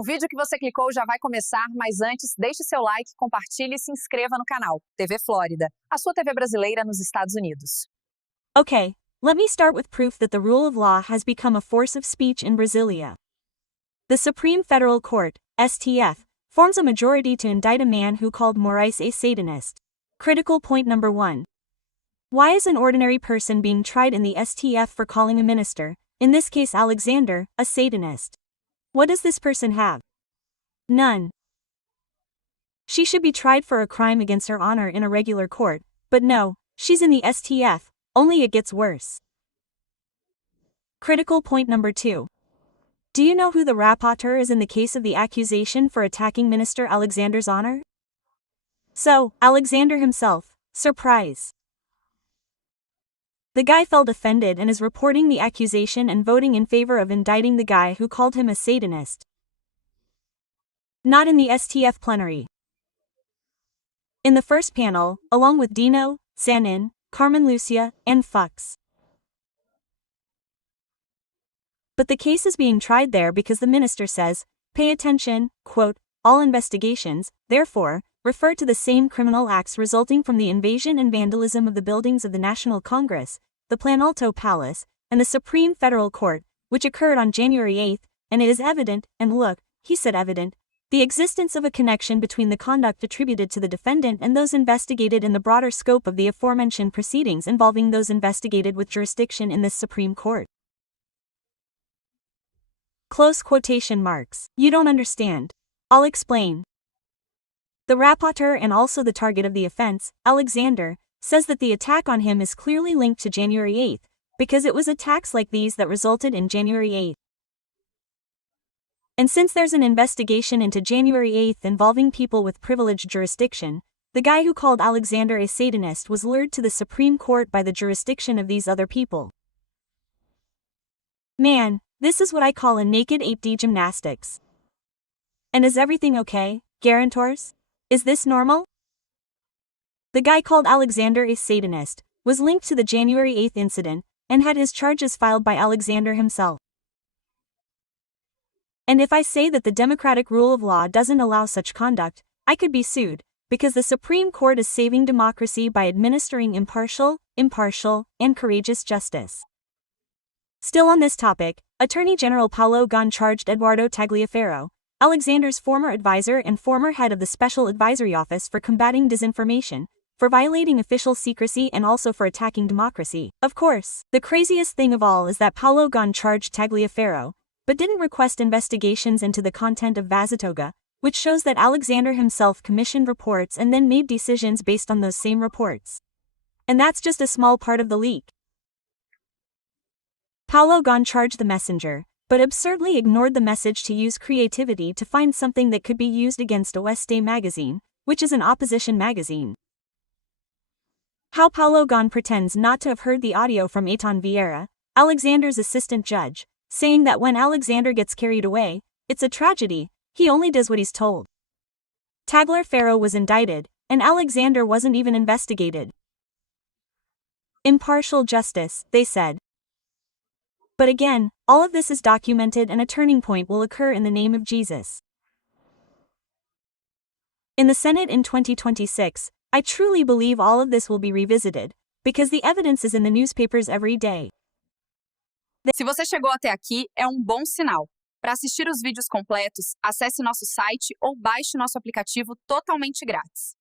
O vídeo que você clicou já vai começar, mas antes, deixe seu like, compartilhe e se inscreva no canal TV Flórida, a sua TV brasileira nos Estados Unidos. Okay, let me start with proof that the rule of law has become a force of speech in Brasilia. The Supreme Federal Court, STF, forms a majority to indict a man who called Moraes a Satanist. Critical point number 1. Why is an ordinary person being tried in the STF for calling a minister, in this case Alexander, a Satanist? What does this person have? None. She should be tried for a crime against her honor in a regular court, but no, she's in the STF, only it gets worse. Critical point number 2. Do you know who the rapporteur is in the case of the accusation for attacking Minister Alexander's honor? So, Alexander himself. Surprise. The guy felt offended and is reporting the accusation and voting in favor of indicting the guy who called him a Satanist. Not in the STF plenary. In the first panel, along with Dino, Sanin, Carmen Lucia, and Fux. But the case is being tried there because the minister says, pay attention, quote, all investigations, therefore, refer to the same criminal acts resulting from the invasion and vandalism of the buildings of the National Congress, the Planalto Palace, and the Supreme Federal Court, which occurred on January 8, and it is evident, and look, he said evident, the existence of a connection between the conduct attributed to the defendant and those investigated in the broader scope of the aforementioned proceedings involving those investigated with jurisdiction in this Supreme Court. Close quotation marks. You don't understand. I'll explain. The rapporteur and also the target of the offense, Alexander, says that the attack on him is clearly linked to January 8, because it was attacks like these that resulted in January 8. And since there's an investigation into January 8 involving people with privileged jurisdiction, the guy who called Alexander a Satanist was lured to the Supreme Court by the jurisdiction of these other people. Man, this is what I call a naked 8D gymnastics. And is everything okay, guarantors? Is this normal? The guy called Alexander a Satanist was linked to the January 8 incident and had his charges filed by Alexander himself. And if I say that the democratic rule of law doesn't allow such conduct, I could be sued, because the Supreme Court is saving democracy by administering impartial, and courageous justice. Still on this topic, Attorney General Paulo Gon charged Eduardo Tagliaferro, Alexander's former advisor and former head of the Special Advisory Office for Combating Disinformation, for violating official secrecy and also for attacking democracy. Of course, the craziest thing of all is that Paulo Gon charged Tagliaferro, but didn't request investigations into the content of Vazatoga, which shows that Alexander himself commissioned reports and then made decisions based on those same reports. And that's just a small part of the leak. Paulo Gon charged the messenger, but absurdly ignored the message to use creativity to find something that could be used against Oeste magazine, which is an opposition magazine. How Paulo Gon pretends not to have heard the audio from Eitan Vieira, Alexander's assistant judge, saying that when Alexander gets carried away, it's a tragedy, he only does what he's told. Tagliaferro was indicted, and Alexander wasn't even investigated. Impartial justice, they said. But again, all of this is documented and a turning point will occur in the name of Jesus. In the Senate in 2026, I truly believe all of this will be revisited, because the evidence is in the newspapers every day. Se você chegou até aqui, é um bom sinal. Para assistir os vídeos completos, acesse nosso site ou baixe nosso aplicativo totalmente grátis.